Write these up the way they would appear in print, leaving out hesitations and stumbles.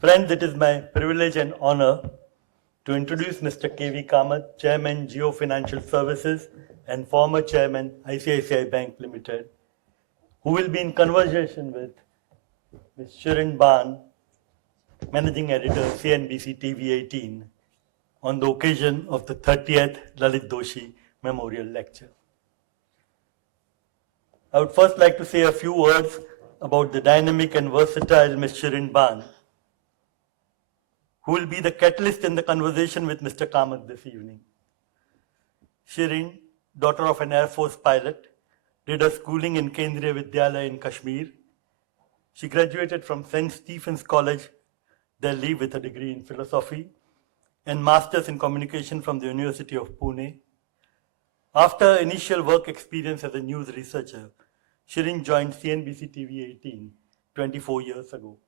Friends, it is my privilege and honor to introduce Mr. K.V. Kamath, Chairman, Geo Financial Services and former Chairman, ICICI Bank Limited, who will be in conversation with Ms. Shirin Ban, Managing Editor, CNBC TV 18, on the occasion of the 30th Lalit Doshi Memorial Lecture. I would first like to say a few words about the dynamic and versatile Ms. Shirin Ban, who will be the catalyst in the conversation with Mr. Kamath this evening. Shirin, daughter of an Air Force pilot, did her schooling in Kendriya Vidyalaya in Kashmir. She graduated from St. Stephen's College, Delhi, with a degree in philosophy and master's in communication from the University of Pune. After initial work experience as a news researcher, Shirin joined CNBC TV 18 24 years ago.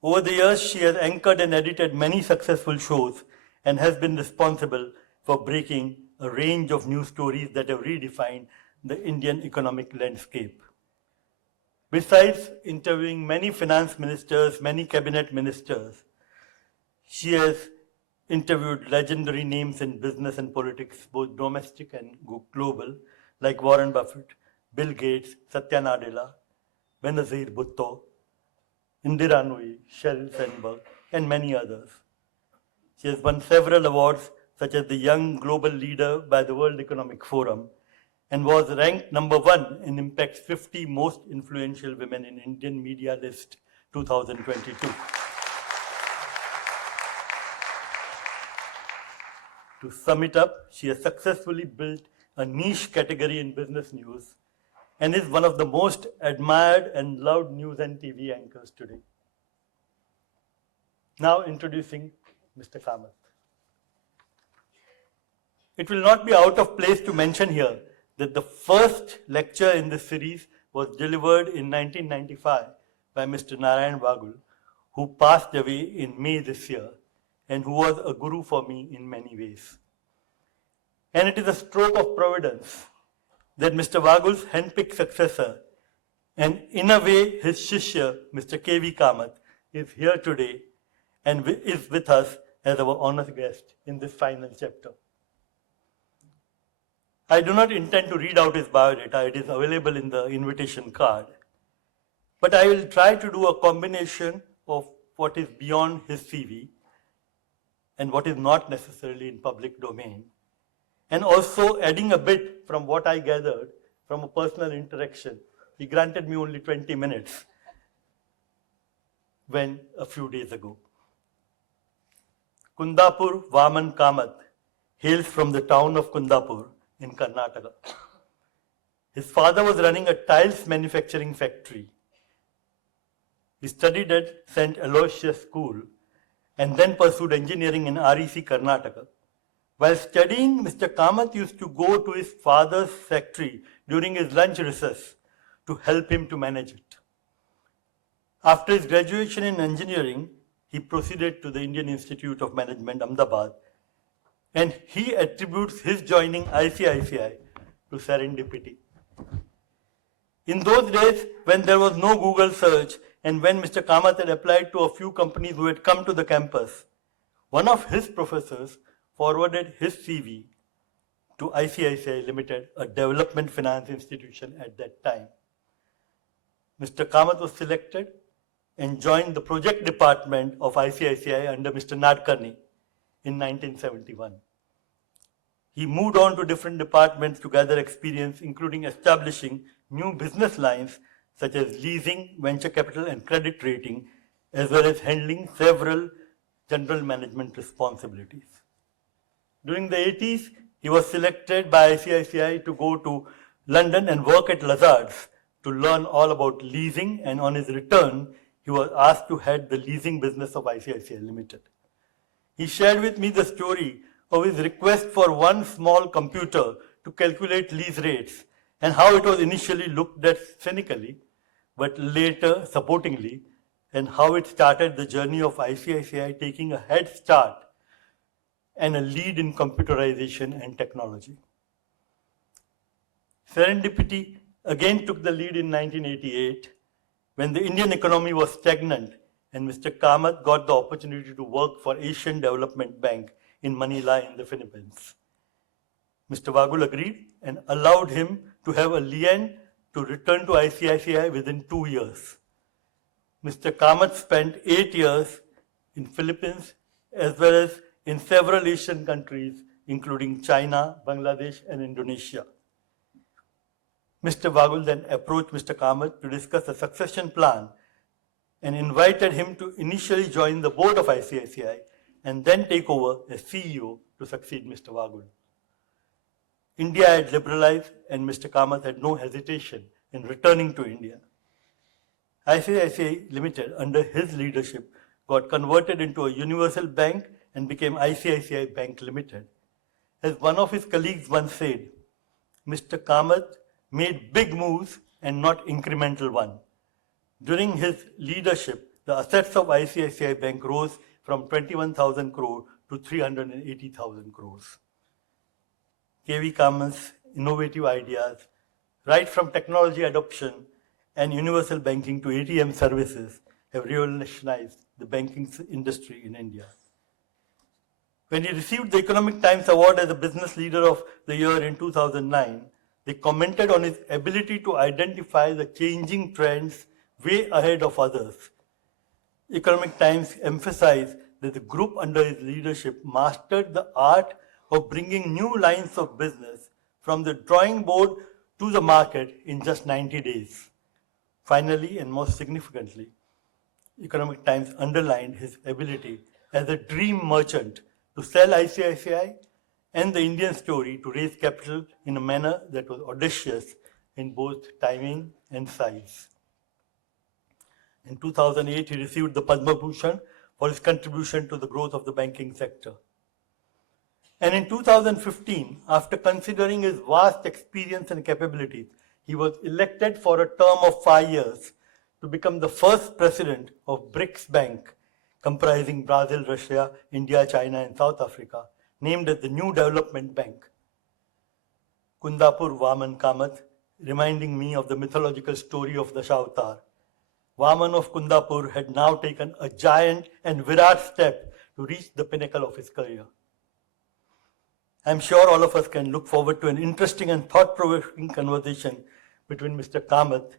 Over the years, she has anchored and edited many successful shows and has been responsible for breaking a range of news stories that have redefined the Indian economic landscape. Besides interviewing many finance ministers, many cabinet ministers, she has interviewed legendary names in business and politics, both domestic and global, like Warren Buffett, Bill Gates, Satya Nadella, Benazir Bhutto, Indira Nooyi, Sheryl Sandberg, and many others. She has won several awards, such as the Young Global Leader by the World Economic Forum, and was ranked number 1 in Impact's 50 Most Influential Women in Indian Media list 2022. To sum it up, she has successfully built a niche category in business news and is one of the most admired and loved news and TV anchors today. Now introducing Mr. Kamath. It will not be out of place to mention here that the first lecture in this series was delivered in 1995 by Mr. Narayan Bagul, who passed away in May this year and who was a guru for me in many ways. And it is a stroke of providence that Mr. Bagul's handpicked successor, and in a way his shishya, Mr. K.V. Kamath, is here today and is with us as our honored guest in this final chapter. I do not intend to read out his biodata, it is available in the invitation card. But I will try to do a combination of what is beyond his CV and what is not necessarily in public domain, and also adding a bit from what I gathered from a personal interaction. He granted me only 20 minutes when a few days ago. Kundapur Vaman Kamath hails from the town of Kundapur in Karnataka. His father was running a tiles manufacturing factory. He studied at St. Aloysius School and then pursued engineering in REC Karnataka. While studying, Mr. Kamath used to go to his father's factory during his lunch recess to help him to manage it. After his graduation in engineering, he proceeded to the Indian Institute of Management, Ahmedabad, and he attributes his joining ICICI to serendipity. In those days, when there was no Google search and when Mr. Kamath had applied to a few companies who had come to the campus, one of his professors forwarded his CV to ICICI Limited, a development finance institution at that time. Mr. Kamath was selected and joined the project department of ICICI under Mr. Nadkarni in 1971. He moved on to different departments to gather experience, including establishing new business lines such as leasing, venture capital, and credit rating, as well as handling several general management responsibilities. During the 80s, he was selected by ICICI to go to London and work at Lazard's to learn all about leasing, and on his return, he was asked to head the leasing business of ICICI Limited. He shared with me the story of his request for one small computer to calculate lease rates and how it was initially looked at cynically, but later supportingly, and how it started the journey of ICICI taking a head start and a lead in computerization and technology. Serendipity again took the lead in 1988 when the Indian economy was stagnant and Mr. Kamath got the opportunity to work for Asian Development Bank in Manila in the Philippines. Mr. Vagul agreed and allowed him to have a lien to return to ICICI within 2 years. Mr. Kamath spent 8 years in Philippines as well as in several Asian countries, including China, Bangladesh, and Indonesia. Mr. Vagul then approached Mr. Kamath to discuss a succession plan and invited him to initially join the board of ICICI and then take over as CEO to succeed Mr. Vagul. India had liberalized and Mr. Kamath had no hesitation in returning to India. ICICI Limited, under his leadership, got converted into a universal bank and became ICICI Bank Limited. As one of his colleagues once said, Mr. Kamath made big moves and not incremental ones. During his leadership, the assets of ICICI Bank rose from 21,000 crore to 380,000 crores. KV Kamath's innovative ideas, right from technology adoption and universal banking to ATM services, have revolutionized the banking industry in India. When he received the Economic Times Award as the Business Leader of the Year in 2009, they commented on his ability to identify the changing trends way ahead of others. Economic Times emphasized that the group under his leadership mastered the art of bringing new lines of business from the drawing board to the market in just 90 days. Finally, and most significantly, Economic Times underlined his ability as a dream merchant to sell ICICI and the Indian story to raise capital in a manner that was audacious in both timing and size. In 2008, he received the Padma Bhushan for his contribution to the growth of the banking sector. And in 2015, after considering his vast experience and capabilities, he was elected for a term of 5 years to become the first president of BRICS Bank, comprising Brazil, Russia, India, China, and South Africa, named as the New Development Bank. Kundapur Vaman Kamath, reminding me of the mythological story of the Dashaavatar. Vaman of Kundapur had now taken a giant and virat step to reach the pinnacle of his career. I'm sure all of us can look forward to an interesting and thought-provoking conversation between Mr. Kamath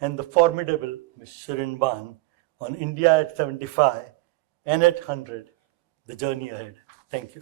and the formidable Ms. Shirin Ban on India at 75 and at 100, the journey ahead. Thank you.